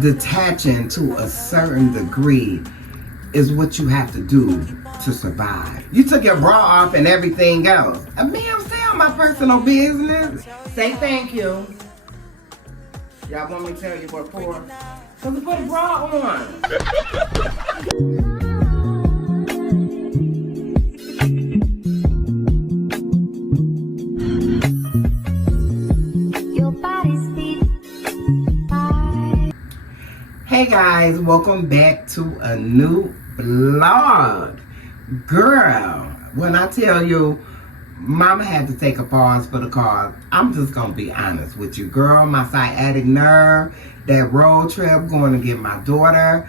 detaching to a certain degree is what you have to do to survive. You took your bra off and everything else. Ma'am, stay on my personal business. Say thank you. Y'all want me to tell you what for? Because you put a bra on. Hey guys, welcome back to a new vlog. Girl, when I tell you mama had to take a pause for the cause, I'm just gonna be honest with you. Girl, my sciatic nerve, that road trip going to get my daughter,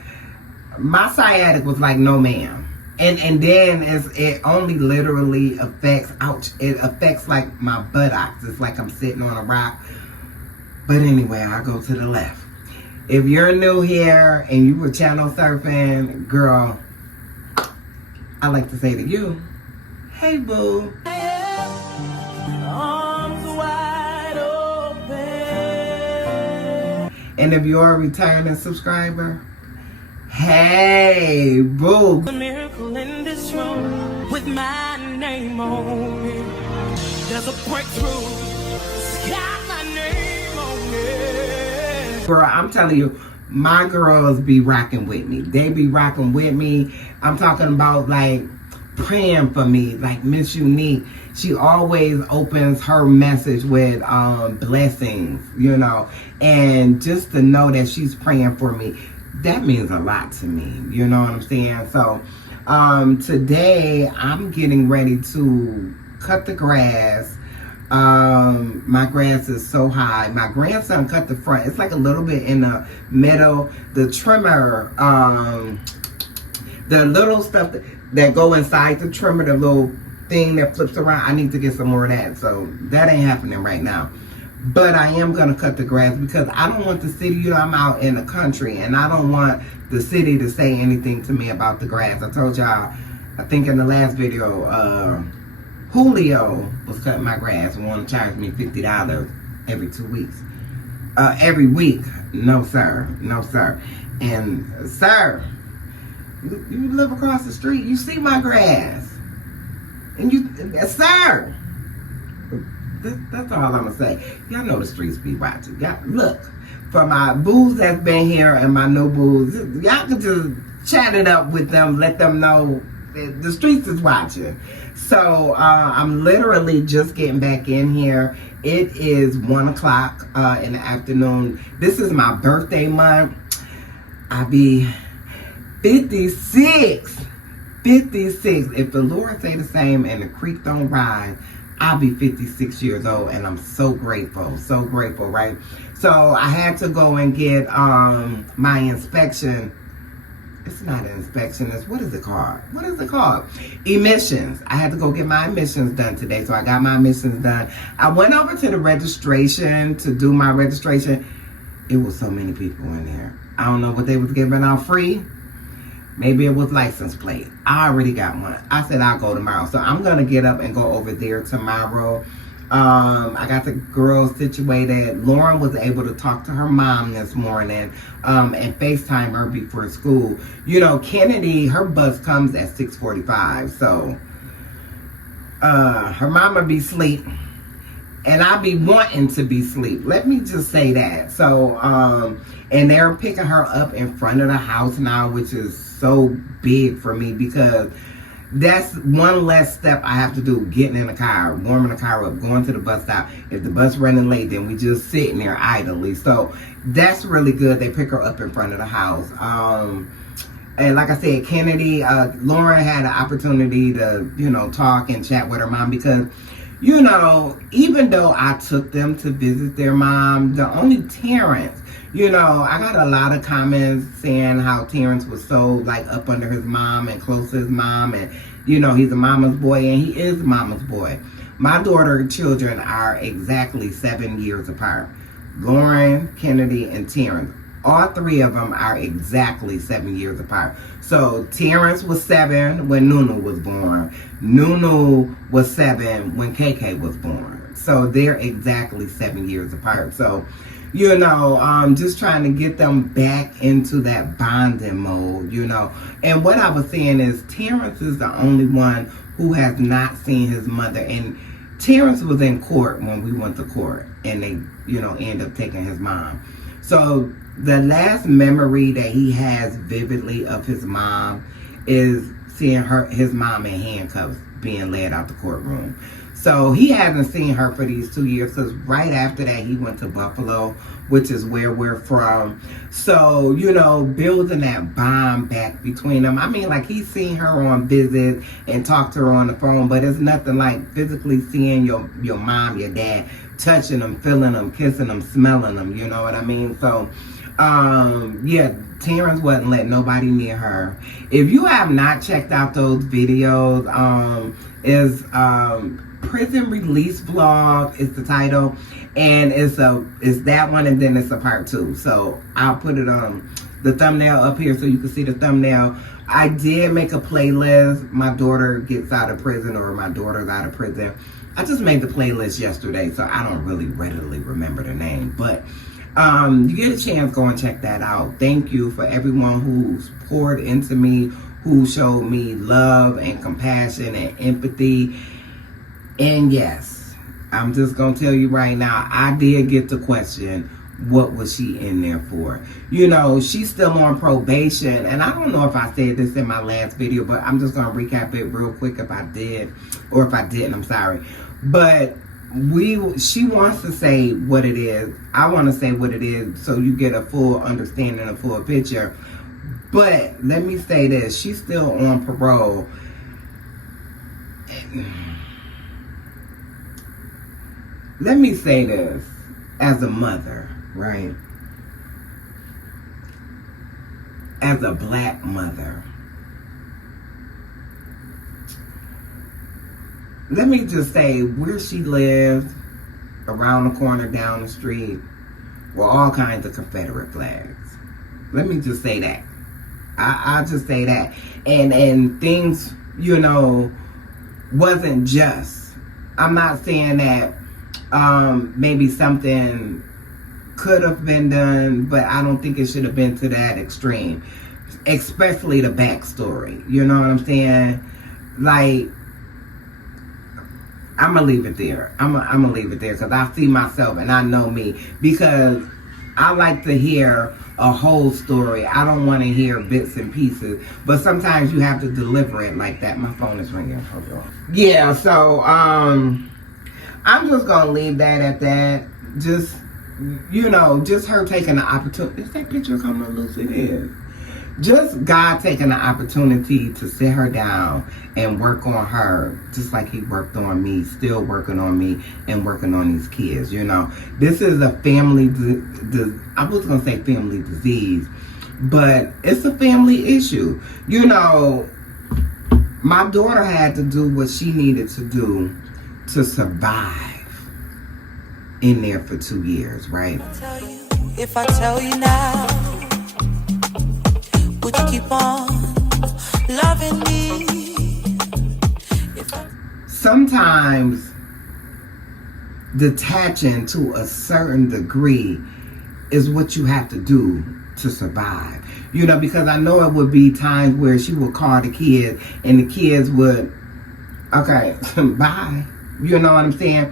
my sciatic was like, no ma'am. And then it only literally affects, ouch, it affects like my buttocks. It's like I'm sitting on a rock. But anyway, I go to the left. If you're new here and you were channel surfing, girl, I like to say to you, hey boo. Arms wide open. And if you're a returning subscriber, hey boo. A miracle in this room with my name on it. There's a breakthrough. It's got my name on it. Girl, I'm telling you, my girls be rocking with me. They be rocking with me. I'm talking about like praying for me, like Miss Unique. She always opens her message with blessings, you know. And just to know that she's praying for me, that means a lot to me. You know what I'm saying? So today I'm getting ready to cut the grass. My grass is so high. My grandson cut the front. It's like a little bit in the middle. The trimmer, the little stuff that go inside the trimmer, the little thing that flips around, I need to get some more of that. So that ain't happening right now. But I am going to cut the grass because I don't want the city, you know, I'm out in the country and I don't want the city to say anything to me about the grass. I told y'all, I think in the last video, Julio was cutting my grass and wanted to charge me $50 every 2 weeks. Every week. No, sir. No, sir. And, sir, you live across the street. You see my grass. And you, sir. That's all I'm going to say. Y'all know the streets be watching. Y'all, look, for my boos that's been here and my new boos, y'all can just chat it up with them. Let them know the streets is watching. So I'm literally just getting back in here. It is 1 o'clock in the afternoon. This is my birthday month. I be 56. 56. If the Lord say the same and the creek don't rise, I'll be 56 years old, and I'm so grateful, right? So I had to go and get my inspection. It's not an inspection. It's, what is it called? What is it called? Emissions. I had to go get my emissions done today. So I got my emissions done. I went over to the registration to do my registration. It was so many people in there. I don't know what they was giving out free. Maybe it was license plate. I already got one. I said I'll go tomorrow. So I'm going to get up and go over there tomorrow. I got the girls situated. Lauren was able to talk to her mom this morning and FaceTime her before school. You know, Kennedy, her bus comes at 6:45. So her mama be asleep. And I be wanting to be asleep. Let me just say that. So, and they're picking her up in front of the house now, which is so big for me because that's one less step I have to do, getting in the car, warming the car up, going to the bus stop. If the bus running late, then we just sitting there idly. So that's really good. They pick her up in front of the house. And like I said, Kennedy, Lauren had an opportunity to, you know, talk and chat with her mom because, you know, even though I took them to visit their mom, the only Terrence, you know, I got a lot of comments saying how Terrence was so like up under his mom and close to his mom, and you know, he's a mama's boy, and he is a mama's boy. My daughter's children are exactly 7 years apart. Lauren, Kennedy, and Terrence. All three of them are exactly 7 years apart. So Terrence was 7 when Nunu was born. Nunu was 7 when KK was born. So they're exactly 7 years apart. So You know, just trying to get them back into that bonding mode, you know. And what I was saying is Terrence is the only one who has not seen his mother. And Terrence was in court when we went to court, and they, you know, end up taking his mom. So the last memory that he has vividly of his mom is seeing his mom in handcuffs being led out the courtroom. So he hasn't seen her for these 2 years, because right after that he went to Buffalo, which is where we're from. So, you know, building that bond back between them. I mean, like, he's seen her on visits and talked to her on the phone, but it's nothing like physically seeing your mom, your dad, touching them, feeling them, kissing them, smelling them, you know what I mean? So, yeah, Terrence wasn't letting nobody near her. If you have not checked out those videos, is Prisonrelease vlog is the title, and it's that one, and then it's a part 2. So I'll put it on the thumbnail up here so you can see the thumbnail. I did make a playlist. My daughter gets out of prison, or my daughter's out of prison. I just made the playlist yesterday, so I don't really readily remember the name, but you get a chance, go and check that out. Thank you for everyone who's poured into me, who showed me love and compassion and empathy. And yes, I'm just going to tell you right now, I did get the question, what was she in there for? You know, she's still on probation. And I don't know if I said this in my last video, but I'm just going to recap it real quick if I did. Or if I didn't, I'm sorry. But she wants to say what it is. I want to say what it is so you get a full understanding, a full picture. But let me say this. She's still on parole. Let me say this, as a mother, right? As a black mother, let me just say, where she lives, around the corner, down the street, were all kinds of Confederate flags. Let me just say that. I'll just say that. And things, you know, wasn't just. I'm not saying that maybe something could have been done, but I don't think it should have been to that extreme. Especially the backstory. You know what I'm saying? Like, I'm going to leave it there. I'm going to leave it there, because I see myself and I know me. Because I like to hear a whole story. I don't want to hear bits and pieces. But sometimes you have to deliver it like that. My phone is ringing. Hold on. Yeah, so, I'm just going to leave that at that. Just, you know, just her taking the opportunity. Is that picture coming loose? It is. Just God taking the opportunity to sit her down and work on her, just like he worked on me, still working on me and working on these kids, you know. This is a family, I was going to say family disease, but it's a family issue. You know, my daughter had to do what she needed to do to survive in there for 2 years, right? If I tell you now, would you keep on loving me? Sometimes detaching to a certain degree is what you have to do to survive. You know, because I know it would be times where she would call the kids and the kids would, okay, bye. You know what I'm saying?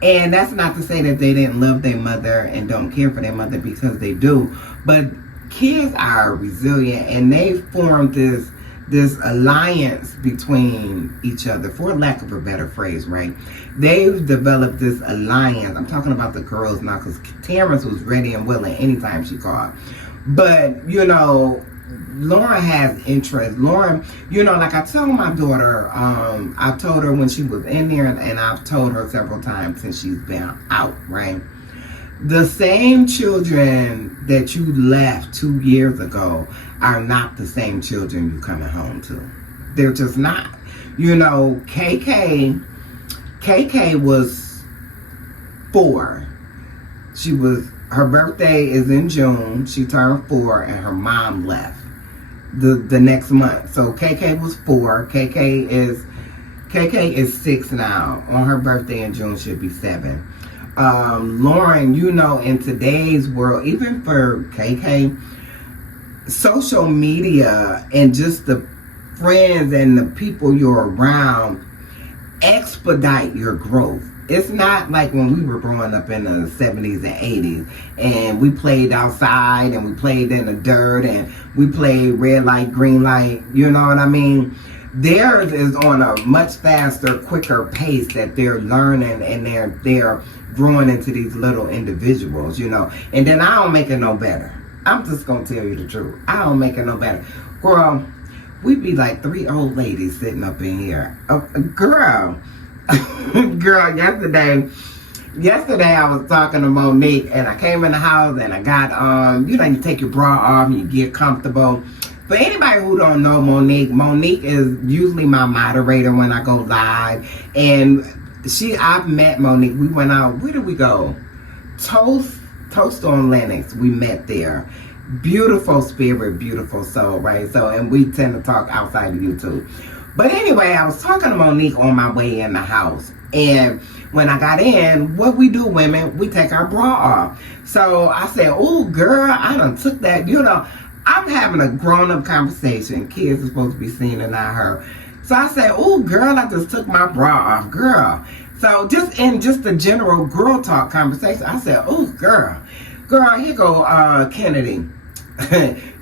And that's not to say that they didn't love their mother and don't care for their mother, because they do. But kids are resilient, and they formed this alliance between each other, for lack of a better phrase, right? They've developed this alliance. I'm talking about the girls now, because Terrence was ready and willing anytime she called. But, you know, Lauren has interest. Lauren, you know, like I told my daughter, I told her when she was in there, and I've told her several times since she's been out, right? The same children that you left 2 years ago are not the same children you coming home to. They're just not. You know, KK was 4. Her birthday is in June. She turned 4, and her mom left the next month. So KK was 4. KK is 6 now. On her birthday in June, she'll be 7. Lauren, you know, in today's world, even for KK, social media and just the friends and the people you're around expedite your growth. It's not like when we were growing up in the 70s and 80s and we played outside and we played in the dirt and we played red light, green light, you know what I mean? Theirs is on a much faster, quicker pace that they're learning and they're growing into these little individuals, you know. And then I don't make it no better. I'm just gonna tell you the truth. I don't make it no better. Girl, we be like 3 old ladies sitting up in here. Girl, yesterday I was talking to Monique and I came in the house and I got, you know, you take your bra off and you get comfortable. For anybody who don't know Monique is usually my moderator when I go live. And I've met Monique. We went out, where did we go? Toast on Lennox. We met there. Beautiful spirit, beautiful soul, right? So, and we tend to talk outside of YouTube. But anyway, I was talking to Monique on my way in the house. And when I got in, what we do, women, we take our bra off. So I said, oh, girl, I done took that, you know. I'm having a grown-up conversation. Kids are supposed to be seen and not heard. So I said, oh, girl, I just took my bra off, girl. So just in just the general girl talk conversation, I said, oh, girl, here go Kennedy.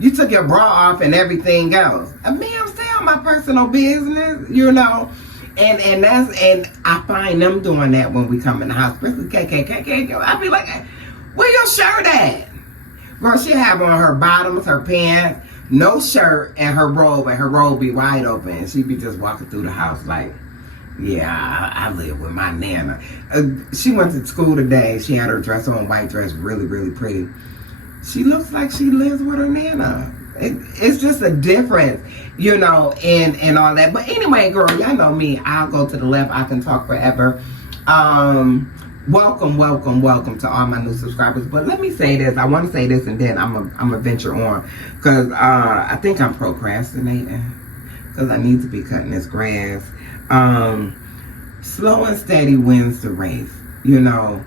You took your bra off and everything else. Ma'am, stay on my personal business, you know. And I find them doing that when we come in the house, especially KK. I be like, where your shirt at? Girl, she have on her bottoms, her pants, no shirt, and her robe be wide open. And she be just walking through the house like, yeah, I live with my Nana. She went to school today. She had her dress on, white dress, really, really pretty. She looks like she lives with her Nana. It's just a difference, you know, and all that. But anyway, girl, y'all know me. I'll go to the left. I can talk forever. Welcome to all my new subscribers. But let me say this. I want to say this and then I'm a venture on. Because I think I'm procrastinating. Because I need to be cutting this grass. Slow and steady wins the race. You know,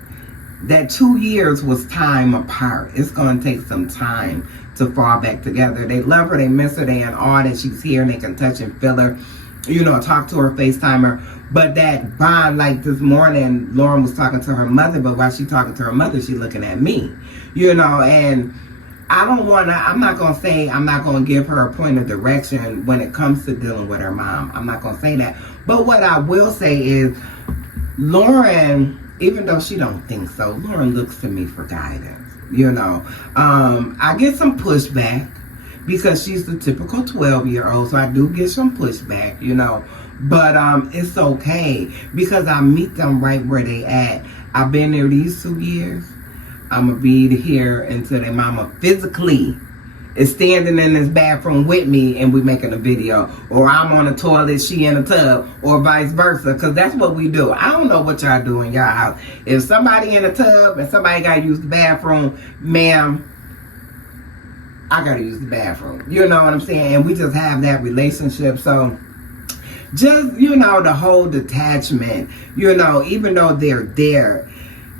that 2 years was time apart. It's going to take some time to fall back together. They love her. They miss her. They in awe that she's here and they can touch and feel her. You know, talk to her, FaceTime her. But that bond, like this morning, Lauren was talking to her mother, but while she talking to her mother, she looking at me, you know, and I'm not going to say, I'm not going to give her a point of direction when it comes to dealing with her mom. I'm not going to say that. But what I will say is, Lauren, even though she don't think so, Lauren looks to me for guidance, you know. I get some pushback because she's the typical 12-year-old, so I do get some pushback, you know. But it's okay because I meet them right where they at. I've been there these 2 years. I'm going to be here until their mama physically is standing in this bathroom with me and we making a video. Or I'm on the toilet, she in a tub, or vice versa. Because that's what we do. I don't know what y'all do in y'all house. If somebody in a tub and somebody got to use the bathroom, ma'am, I got to use the bathroom. You know what I'm saying? And we just have that relationship. So just, you know, the whole detachment, you know, even though they're there.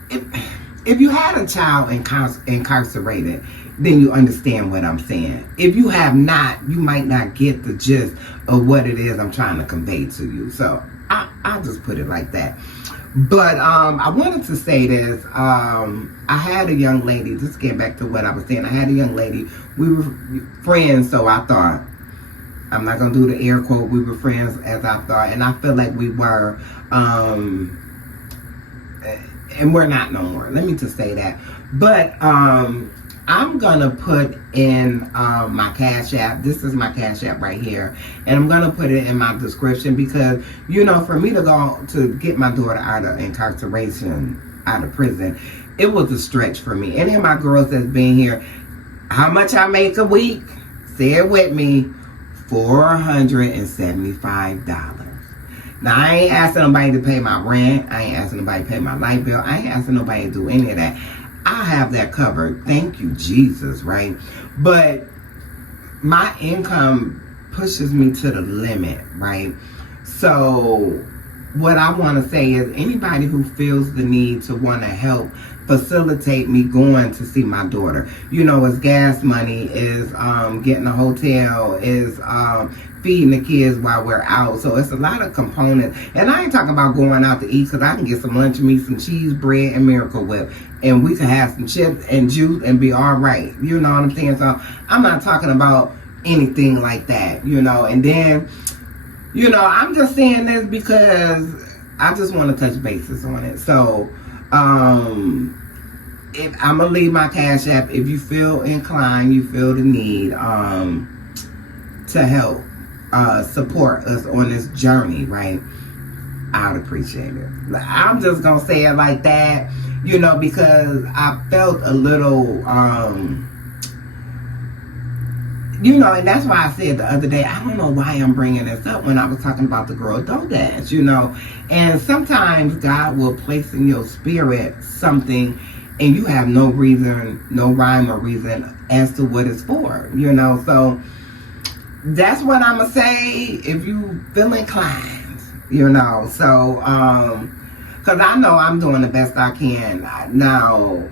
If you had a child incarcerated, then you understand what I'm saying. If you have not, you might not get the gist of what it is I'm trying to convey to you. So I'll just put it like that. But I wanted to say this. I had a young lady, just getting back to what I was saying. I had a young lady. We were friends, so I thought. I'm not going to do the air quote. We were friends as I thought. And I feel like we were. And we're not no more. Let me just say that. But I'm going to put in my Cash App. This is my Cash App right here. And I'm going to put it in my description because, you know, for me to go to get my daughter out of incarceration, out of prison, it was a stretch for me. Any of my girls that's been here, how much I make a week? Say it with me. $475. Now, I ain't asking nobody to pay my rent. I ain't asking nobody to pay my light bill. I ain't asking nobody to do any of that. I have that covered. Thank you, Jesus, right? But my income pushes me to the limit, right? So what I want to say is anybody who feels the need to want to help facilitate me going to see my daughter. You know, it's gas money, is getting a hotel, is feeding the kids while we're out. So it's a lot of components. And I ain't talking about going out to eat, because I can get some lunch meat, some cheese, bread, and Miracle Whip. And we can have some chips and juice and be all right. You know what I'm saying? So I'm not talking about anything like that, you know. And then, you know, I'm just saying this because I just want to touch bases on it. So, if I'm going to leave my Cash App, if you feel inclined, you feel the need to help support us on this journey, right? I'd appreciate it. I'm just going to say it like that, you know, because I felt a little, you know, and that's why I said the other day, I don't know why I'm bringing this up when I was talking about the girl DoorDash, you know. And sometimes God will place in your spirit something and you have no reason, no rhyme or reason as to what it's for, you know. So that's what I'm going to say if you feel inclined, you know. So, because I know I'm doing the best I can. Now,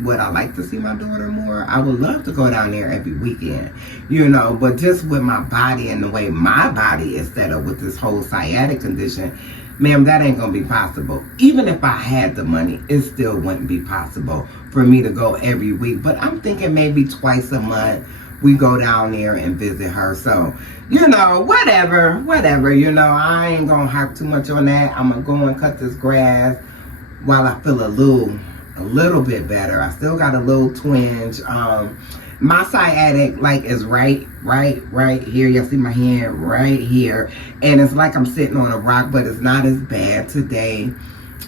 would I like to see my daughter more? I would love to go down there every weekend, you know, but just with my body and the way my body is set up with this whole sciatic condition, ma'am, that ain't gonna be possible. Even if I had the money, it still wouldn't be possible for me to go every week. But I'm thinking maybe twice a month we go down there and visit her. So, you know, whatever, you know, I ain't gonna harp too much on that. I'm gonna go and cut this grass while I feel a little bit better. I still got a little twinge. My sciatic like is right here. You see my hand right here, and it's like I'm sitting on a rock, but it's not as bad today.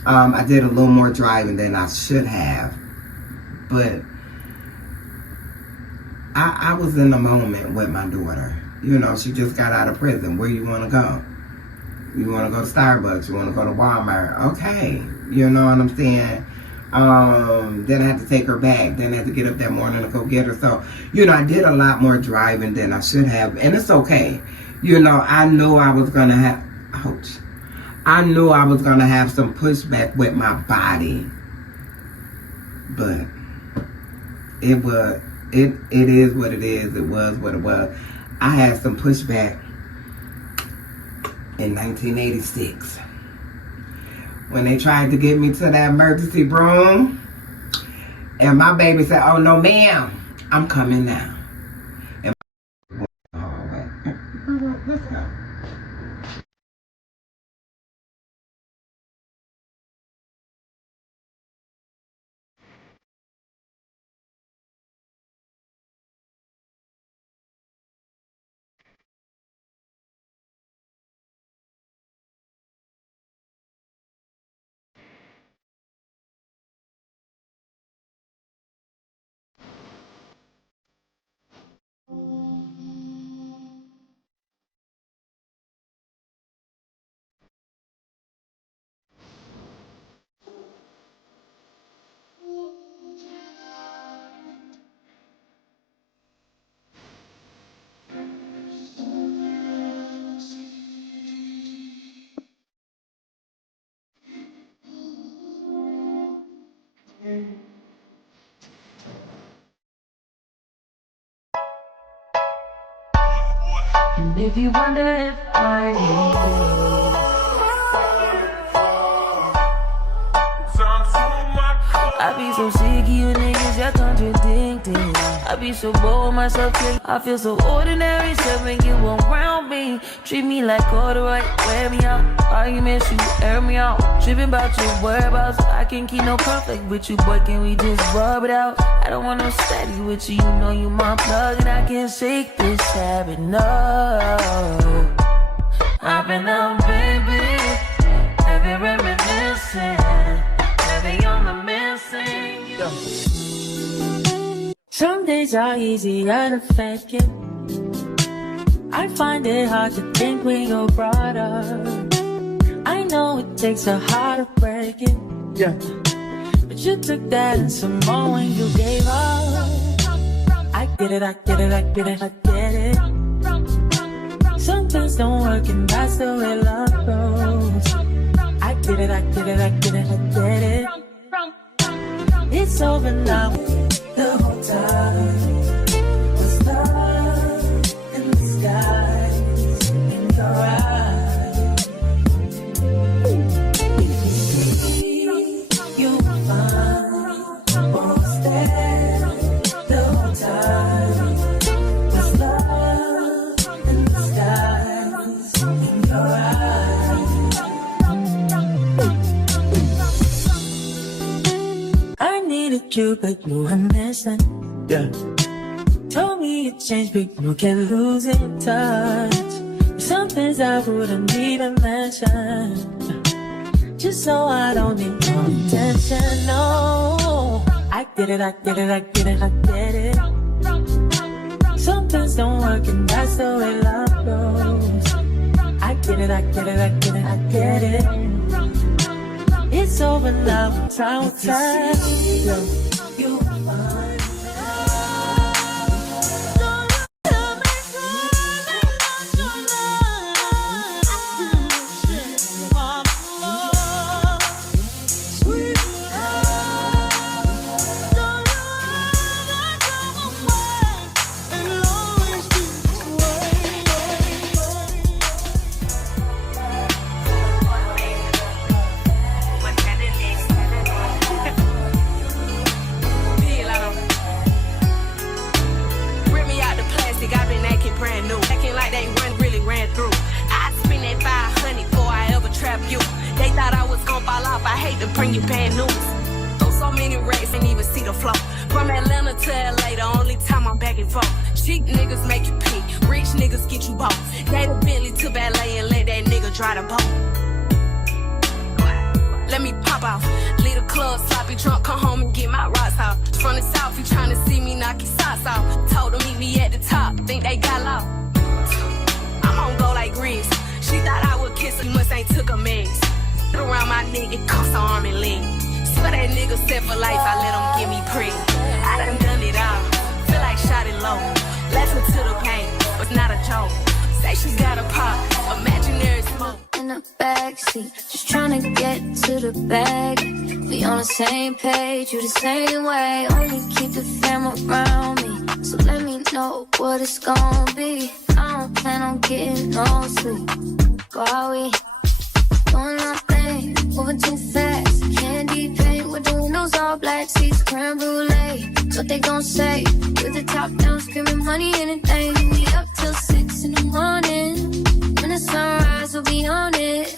I did a little more driving than I should have, but I was in the moment with my daughter. You know, she just got out of prison. Where you want to go? You want to go to Starbucks? You want to go to Walmart? Okay, you know what I'm saying? Then I had to take her back. Then I had to get up that morning to go get her. So, you know, I did a lot more driving than I should have. And it's okay. You know, I knew I was going to have, I knew I was going to have some pushback with my body. But it is what it is. It was what it was. I had some pushback in 1986. When they tried to get me to that emergency room, and my baby said, "Oh no, ma'am, I'm coming now." And let's go. And if you wonder if I be so sick of you niggas, you're contradicting. I be so bored with myself, I feel so ordinary, so when you around me. Treat me like corduroy, wear me out. Arguments, you air me out. Tripping about your whereabouts, I can't keep no conflict with you, boy, can we just rub it out? I don't want no steady with you, you know you my plug, and I can't shake this habit, no. I've been out, baby, heavy reminiscing, heavy on the missing. Some days are easier to fake it. I find it hard to think when you're brought up. I know it takes a heart to break it, yeah. But you took that and some more when you gave up. I get it, I get it, I get it, I get it. Some things don't work and that's the way love goes. get it, I get it, I get it, I get it. It's over now. The whole time was love in the sky, in your eyes. If you see, you'll find what was there the whole time was love in the skies, in your eyes. I needed you, but you were missing. Yeah. Told me you changed, but you kept losing touch. Some things I wouldn't even mention, just so I don't need no attention. No, I get it, I get it, I get it, I get it. Some things don't work, and that's the way love goes. I get it, I get it, I get it, I get it. It's over now, time will tell. You find bring you bad news. Throw so many racks, ain't even see the flow. From Atlanta to LA, the only time I'm back and forth. Cheap niggas make you pee, rich niggas get you bought. Gave the Bentley to ballet and let that nigga dry the boat. Let me pop off, leave the club sloppy drunk, come home and get my rocks out. From the south, you tryna see me knock your socks off. Told them meet me at the top, think they got lost. I'm on go like Grease. She thought I would kiss her, must ain't took a mess. Around my nigga, cuffs arm and leg. Swear that nigga set for life, I let him give me pre. I done it all, feel like shot it low. Laughing to the pain, but not a joke. Say she got a pop, imaginary smoke. In the backseat, just trying to get to the bag. We on the same page, you the same way. Only keep the fam around me, so let me know what it's gonna be. I don't plan on getting no sleep. While we doing our thing, moving too fast. Candy paint with the windows all black, seats creme brulee. What they gon' say? With the top down, screaming money, anything. We up till 6 in the morning. When the sunrise, we'll be on it.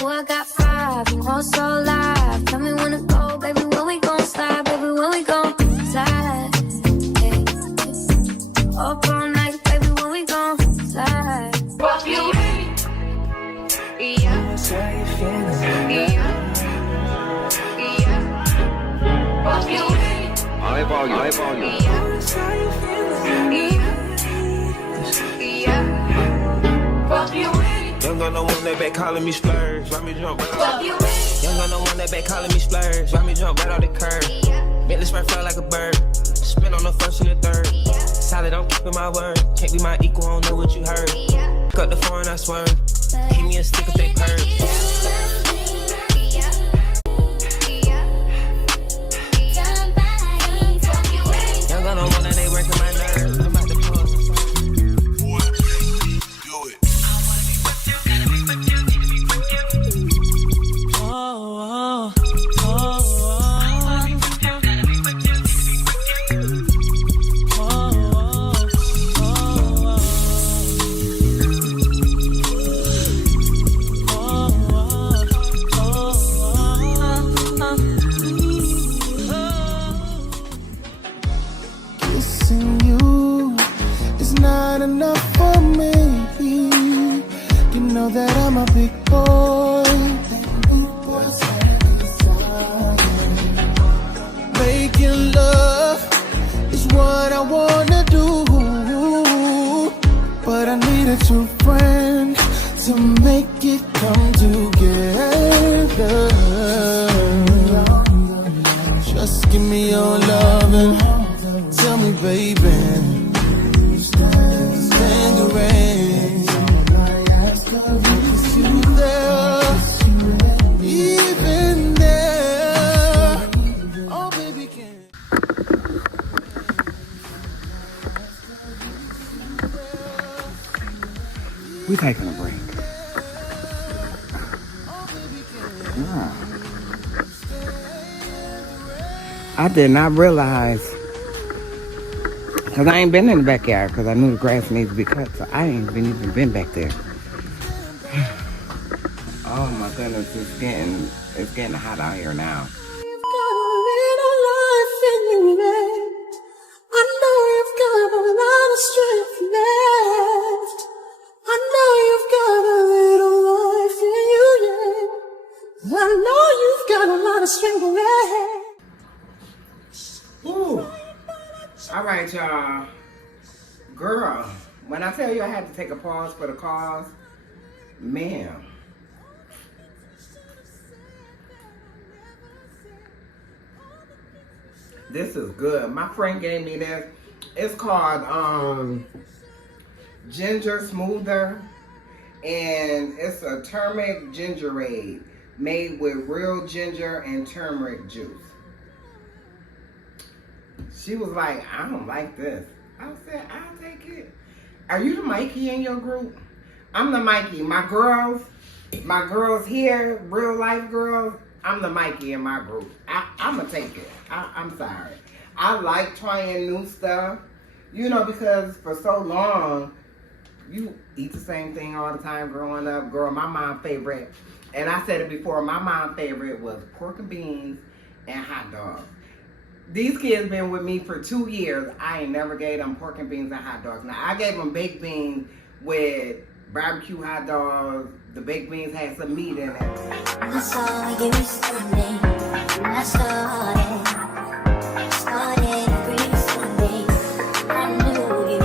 Oh, I got 5, and all so live. Tell me when to go, baby, when we gon' slide, baby, when we gon' slide. Hey. Up all night, baby, when we gon' slide. Fuck you. Yeah. Fuck you. High volume, high volume. Fuck you. Young got no one that back calling me splurge. Why me jump right Fuck you. Young got no one that back calling me splurge. Why me jump right off the curb? Bentley spread fly like a bird. Spin on the first and the third. Solid, I'm keeping my word. Can't be my equal, I don't know what you heard. Cut the foreign, I swerve. Give me a stick of thick curves. Young got no one that they working my nerves. I'm about to pull some enough for me. You know that I'm a big boy. Making love is what I wanna do, but I need a true friend to make it come together. Just give me your love and tell me, baby. We taking a break. Wow. I did not realize, because I ain't been in the backyard because I knew the grass needs to be cut, so I ain't even been back there. Oh my goodness, it's getting hot out here now. You've got a little life in you, yeah. I know you've got a lot of strength left. I know you've got a little life in you, yeah. I know you've got a lot of strength left. Ooh. All right, y'all. Girl, when I tell you I had to take a pause for the cause, man. This is good. My friend gave me this. It's called Ginger Smoother. And it's a turmeric gingerade made with real ginger and turmeric juice. She was like, I don't like this. I said, I'll take it. Are you the Mikey in your group? I'm the Mikey. My girls here, real life girls, I'm the Mikey in my group. I'm going to take it. I'm sorry. I like trying new stuff, you know, because for so long, you eat the same thing all the time growing up. Girl, my mom's favorite, and I said it before, my mom's favorite was pork and beans and hot dogs. These kids been with me for 2 years. I ain't never gave them pork and beans and hot dogs. Now, I gave them baked beans with barbecue hot dogs. The baked beans had some meat in it. I saw you Sunday, I started every Sunday. I knew you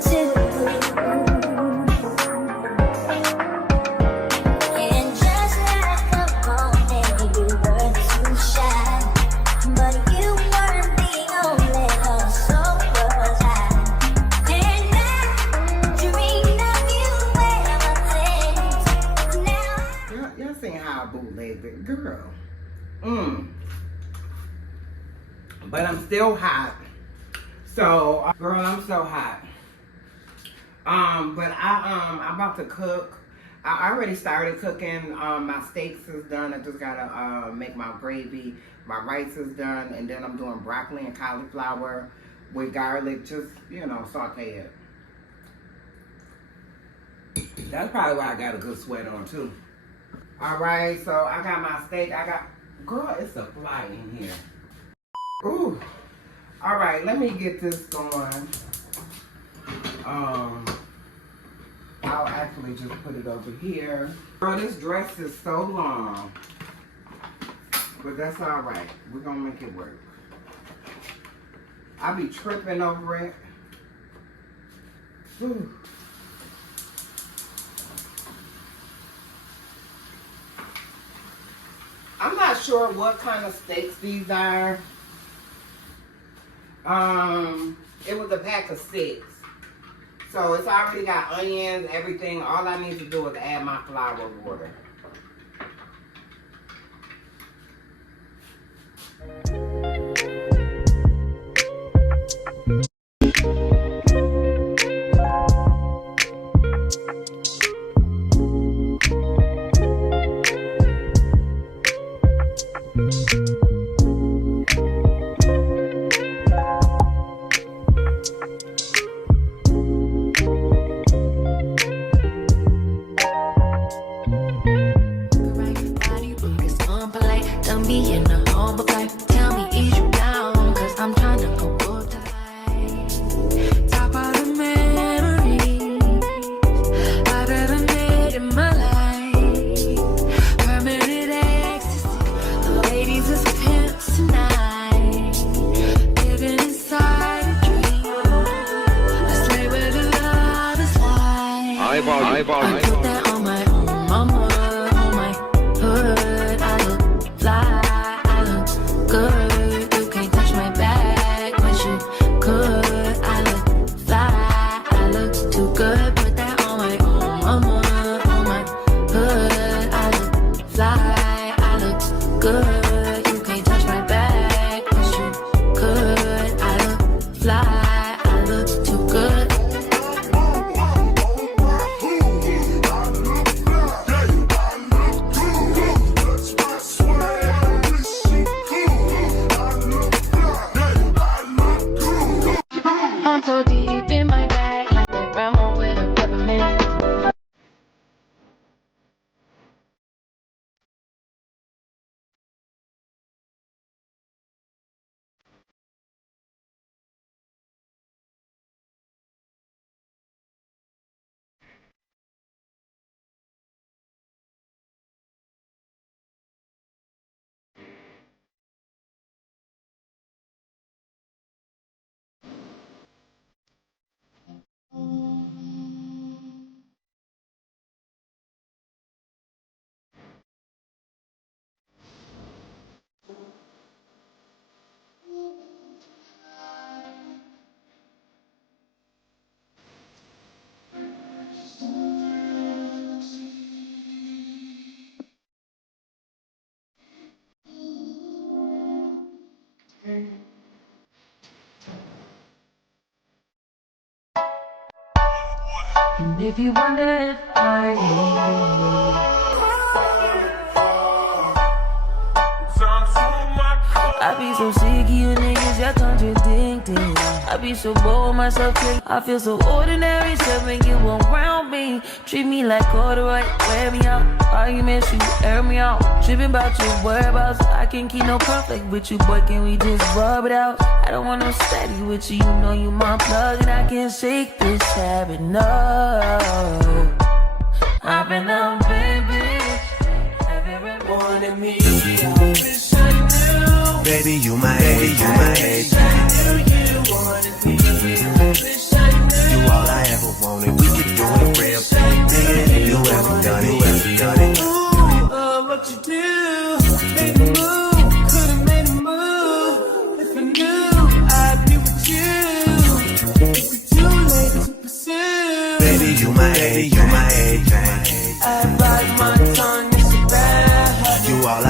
too. And just like a morning, you were too shy, but you weren't the only one, so was I. And I dreamed of you ever since. Now Y'all seen how I bootlegged it, girl. But I'm still hot. So, girl, I'm so hot. But I'm about to cook. I already started cooking. My steaks is done. I just gotta make my gravy. My rice is done, and then I'm doing broccoli and cauliflower with garlic. Just, you know, saute it. That's probably why I got a good sweat on too. All right, so I got my steak. Girl, it's a fly in here. Ooh. All right, let me get this going. I'll actually just put it over here. Girl, this dress is so long. But that's all right. We're gonna make it work. I'll be tripping over it. Ooh. I'm not sure what kind of steaks these are. It was a pack of 6. So it's already got onions, everything. All I need to do is add my flour water. down so deep in my bag, like my grandma with a peppermint. And if you wonder if I be so sick of you niggas, y'all contradicting. I be so bored with myself, I feel so ordinary, so when you around me, treat me like corduroy, wear me out. Arguments, you air me out. Tripping about your whereabouts, I can't keep no conflict with you, boy, can we just rub it out? I don't want no steady with you, you know you my plug, and I can't shake this habit, no. I've been out, baby. Everyone wanted me, I wish I knew. Baby, you my age, you my age. You wanted me, I wish I knew. You all I ever wanted, we could do it real. Nigga, you ever done it, you ever done it. Ooh, what you do, made a move, could've made a move. If I knew, I'd be with you. It's too late to pursue. Baby, you my age, you my age. I bite my tongue, it's a bad habit. You all I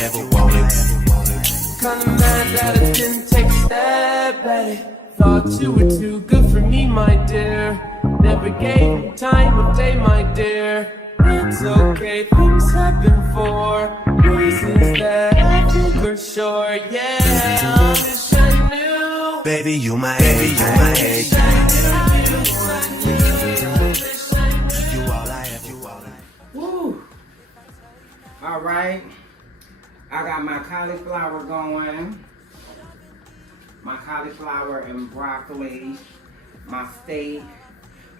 ever wanted. Kinda mad that I didn't take a step at it. Thought you were too good for me, my dear. Never gave me time of day, my dear. It's okay, things happen for reasons that I think are sure. Yeah, I wish I knew. Baby, you my age, you my age. You all I ever, you all I ever. Woo. All right. I got my cauliflower going. My cauliflower and broccoli. My steak.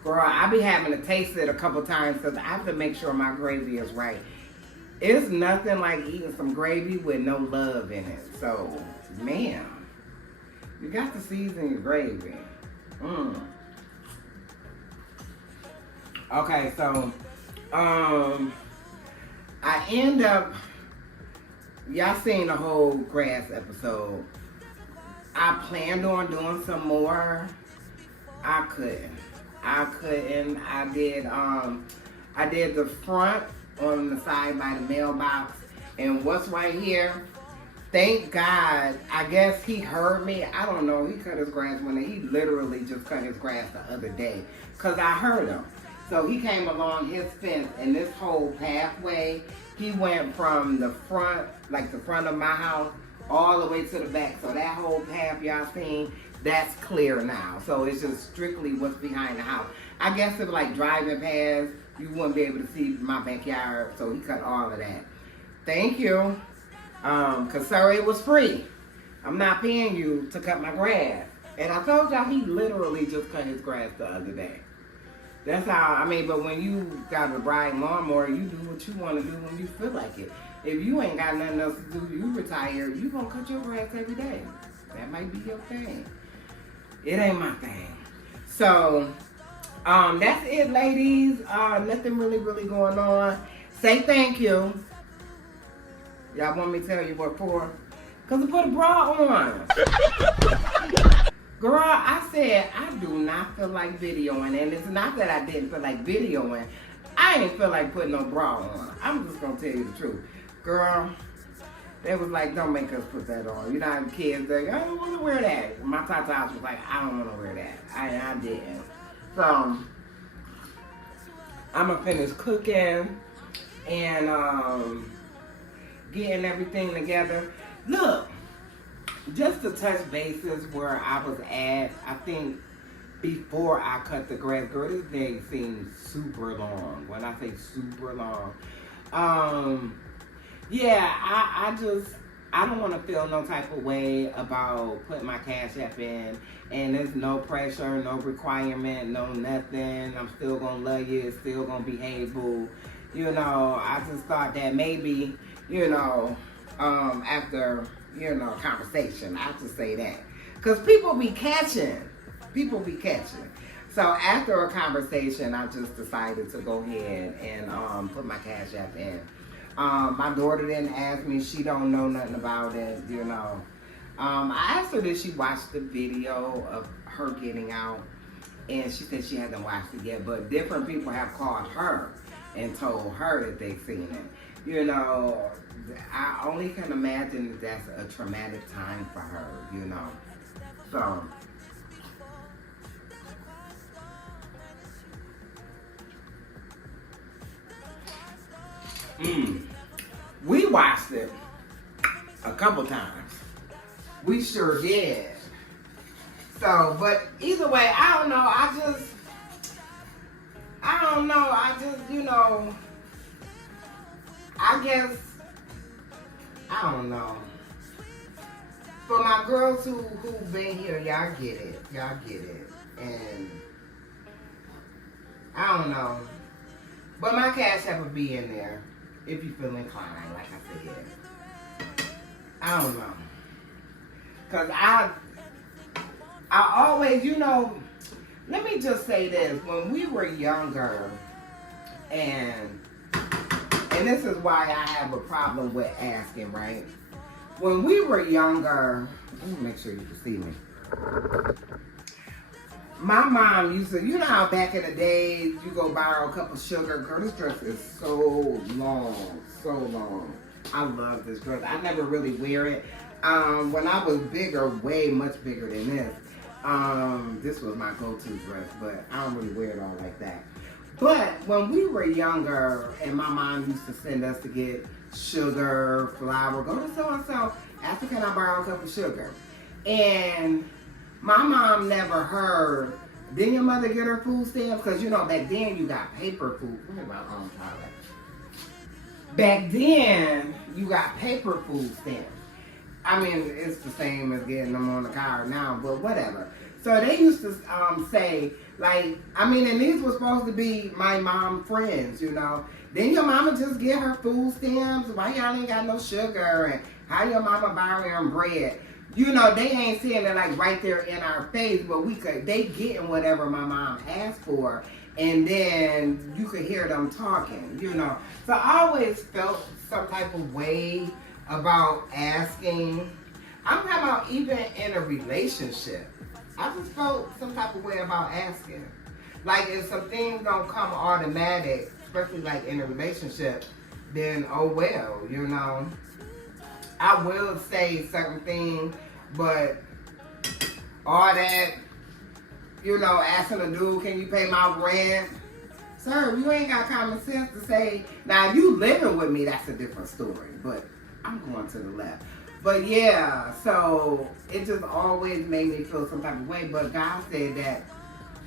Girl, I be having to taste it a couple times because I have to make sure my gravy is right. It's nothing like eating some gravy with no love in it. So, man, you got to season your gravy. Okay, so, I end up, y'all seen the whole grass episode. I planned on doing some more. I couldn't. I did the front on the side by the mailbox, and what's right here, thank God, I guess he heard me. I don't know, he cut his grass he literally just cut his grass the other day, because I heard him. So he came along his fence, and this whole pathway, he went from the front, like the front of my house, all the way to the back. So that whole path y'all seen, that's clear now. So it's just strictly what's behind the house. I guess if like driving past, you wouldn't be able to see my backyard. So he cut all of that. Thank you. Cause sir, it was free. I'm not paying you to cut my grass. And I told y'all he literally just cut his grass the other day. That's how, I mean, but when you got a bride lawnmower, you do what you want to do when you feel like it. If you ain't got nothing else to do, you retire, you gonna cut your grass every day. That might be your thing. It ain't my thing. So, that's it, ladies. Nothing really going on. Say thank you. Y'all want me to tell you what for? Because I put a bra on. Girl, I said I do not feel like videoing. And it's not that I didn't feel like videoing. I ain't feel like putting no bra on. I'm just going to tell you the truth. Girl, they was like, don't make us put that on. You know how kids, they I don't want to wear that. My tatas was like, I don't want to wear that. I didn't. So, I'm going to finish cooking and getting everything together. Look, just to touch bases where I was at, I think before I cut the grass, girl, this day seems super long. When I say super long, yeah, I don't want to feel no type of way about putting my Cash App in, and there's no pressure, no requirement, no nothing. I'm still gonna love you, it's still gonna behave, boo. You know, I just thought that maybe, you know, after, you know, conversation, I just say that. Because people be catching. So after a conversation, I just decided to go ahead and put my Cash App in. My daughter didn't ask me. She don't know nothing about it, you know. I asked her that she watched the video of her getting out, and she said she hasn't watched it yet, but different people have called her and told her that they've seen it. You know, I only can imagine that that's a traumatic time for her, you know. So, we watched it a couple times. We sure did. So, but either way, I don't know. You know, I guess, I don't know. For my girls who've been here, y'all get it. And I don't know. But my Cash App will be in there if you feel inclined, like I said. I don't know. Because I always, you know, let me just say this. When we were younger, and this is why I have a problem with asking, right? When we were younger, let me make sure you can see me. My mom used to, you know how back in the days, you go borrow a cup of sugar. Girl, this dress is so long. I love this dress. I never really wear it. When I was bigger, way much bigger than this was my go-to dress, but I don't really wear it all like that. But when we were younger, and my mom used to send us to get sugar, flour, go to so-and-so, after can I borrow a cup of sugar? And my mom never heard, didn't your mother get her food stamps? Because, you know, back then you got paper food. What about back then, you got paper food stamps. I mean, it's the same as getting them on the card now, but whatever. So they used to say, like, I mean, and these were supposed to be my mom friends, you know. Then your mama just get her food stamps. Why y'all ain't got no sugar? And how your mama borrowing bread? You know, they ain't saying it like right there in our face, but they getting whatever my mom asked for, and then you could hear them talking, you know. So I always felt some type of way about asking. I'm talking about even in a relationship. I just felt some type of way about asking. Like if some things don't come automatic, especially like in a relationship, then oh well, you know. I will say certain things, but all that, you know, asking a dude, can you pay my rent? Sir, you ain't got common sense to say, now if you living with me, that's a different story, but I'm going to the left. But yeah, so it just always made me feel some type of way, but God said that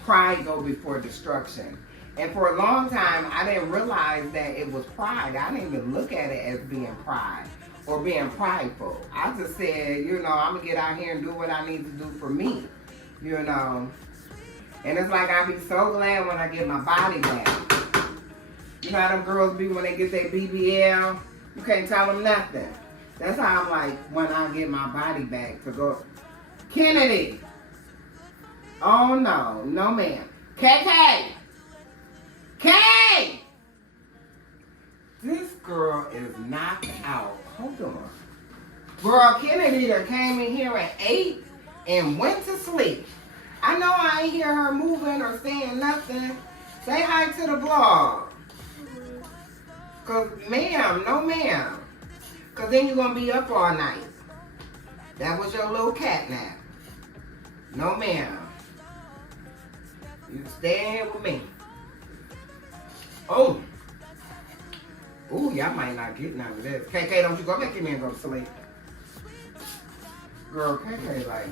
pride go before destruction. And for a long time, I didn't realize that it was pride. I didn't even look at it as being pride or being prideful. I just said, you know, I'm going to get out here and do what I need to do for me, you know. And it's like I be so glad when I get my body back. You know how them girls be when they get their BBL? You can't tell them nothing. That's how I'm like when I get my body back to go. Kennedy! Oh no, no ma'am. KK! K! This girl is knocked out. Hold on. Girl, Kennedy that came in here at 8 and went to sleep. I know I ain't hear her moving or saying nothing. Say hi to the vlog. Cause ma'am, no ma'am. Cause then you're gonna be up all night. That was your little cat nap. No ma'am. You stay in here with me. Oh. Ooh, y'all might not get none of this. KK, don't you go back in there and go to sleep. Girl, KK like,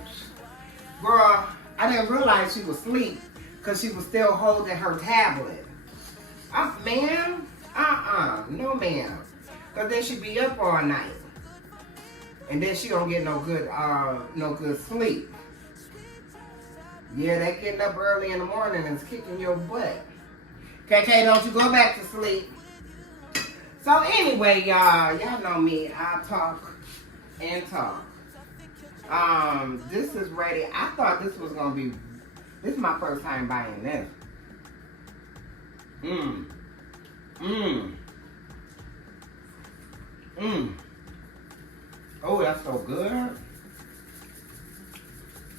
girl, I didn't realize she was asleep because she was still holding her tablet. Ma'am, no ma'am. Because then she be up all night. And then she don't get no good sleep. Yeah, that getting up early in the morning is kicking your butt. KK, don't you go back to sleep. So anyway, y'all know me. I talk and talk. This is ready. I thought this was gonna be. This is my first time buying this. Oh, that's so good.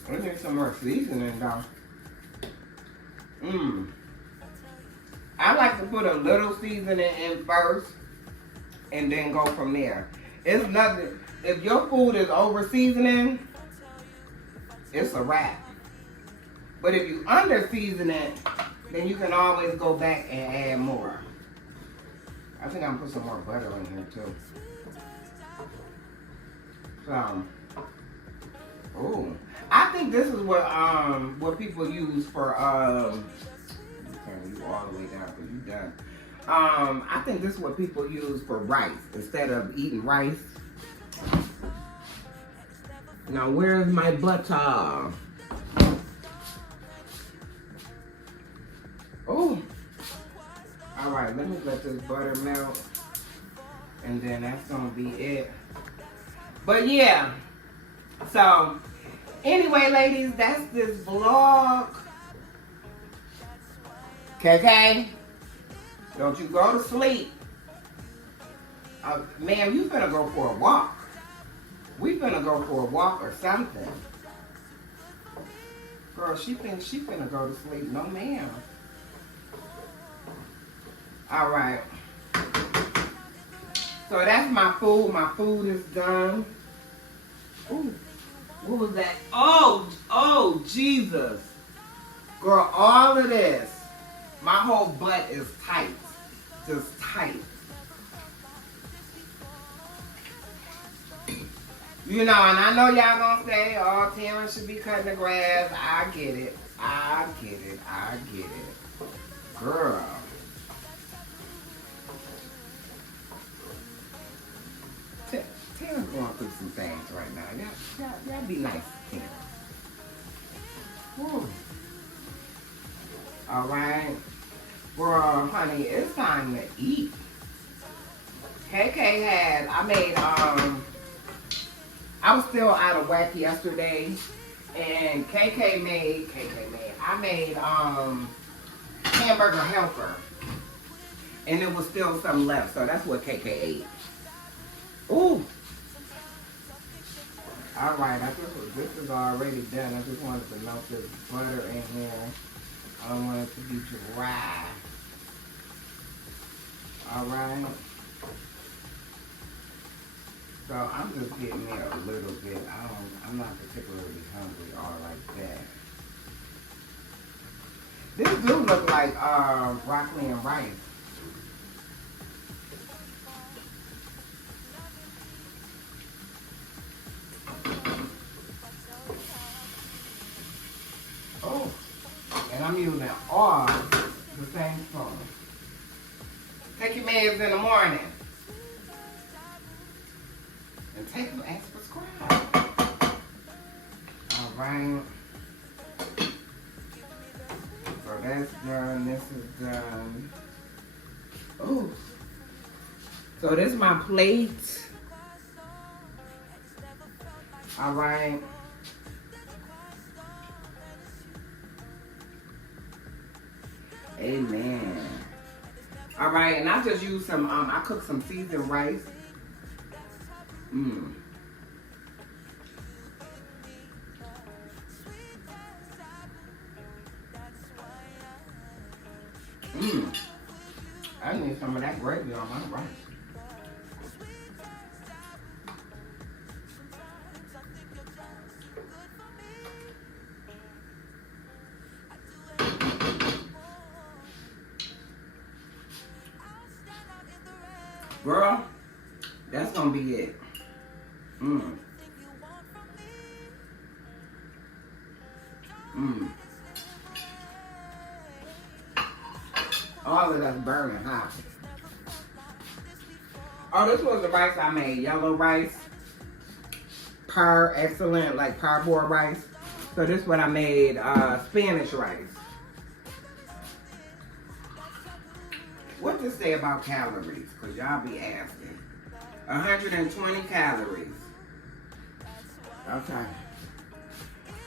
I need some more seasoning though. I like to put a little seasoning in first and then go from there. It's nothing. If your food is over seasoning, it's a wrap. But if you under season it, then you can always go back and add more. I think I'm gonna put some more butter in here too. So, oh, I think this is what people use for turn you all the way down because you done. I think this is what people use for rice instead of eating rice. Now where's my butter? Oh, all right. Let me let this butter melt, and then that's gonna be it. But yeah. So anyway, ladies, that's this vlog. KK, don't you go to sleep. Ma'am, you finna go for a walk. We finna go for a walk or something. Girl, she thinks she finna go to sleep. No, ma'am. All right. So that's my food. My food is done. Ooh, what was that? Oh, Jesus. Girl, all of this. My whole butt is tight. Just tight. You know, and I know y'all gonna say, oh, Terrence should be cutting the grass. I get it. I get it. I get it. Girl. Terrence going through some things right now. Y'all be nice to Terrence. Woo. All right. Well, honey, it's time to eat. KK had, I was still out of whack yesterday, and I made hamburger helper, and there was still some left, so that's what KK ate. Ooh. All right, this is already done. I just wanted to melt this butter in here. I don't want it to be dry. All right. So I'm just getting me a little bit. I'm not particularly hungry or like that. This do look like broccoli and rice. Oh, and I'm using all the same spoon. Take your meds in the morning. And take them and subscribe. All right. So that's done. This is done. Oh. So this is my plate. All right. Amen. All right, and I just used some. I cooked some seasoned rice. I need some of that gravy on my rice. Girl, that's gonna be it. All of that's burning hot. Oh, this was the rice I made. Yellow rice. Excellent, like parboiled rice. So this is what I made, Spanish rice. What to say about calories? Because y'all be asking. 120 calories. Okay.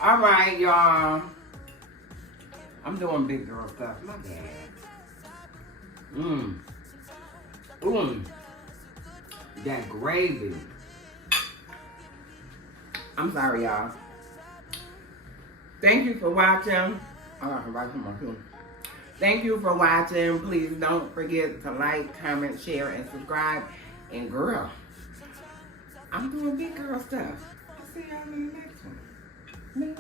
All right, y'all. I'm doing big girl stuff. My bad. That gravy. I'm sorry, y'all. Thank you for watching. Thank you for watching. Please don't forget to like, comment, share, and subscribe. And girl, I'm doing big girl stuff. I'll see y'all in the next one. Man.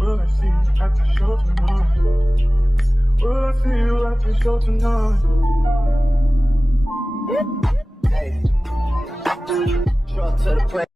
Will I see you at the show tonight? Will I see you at the show tonight? Hey, truck to the place.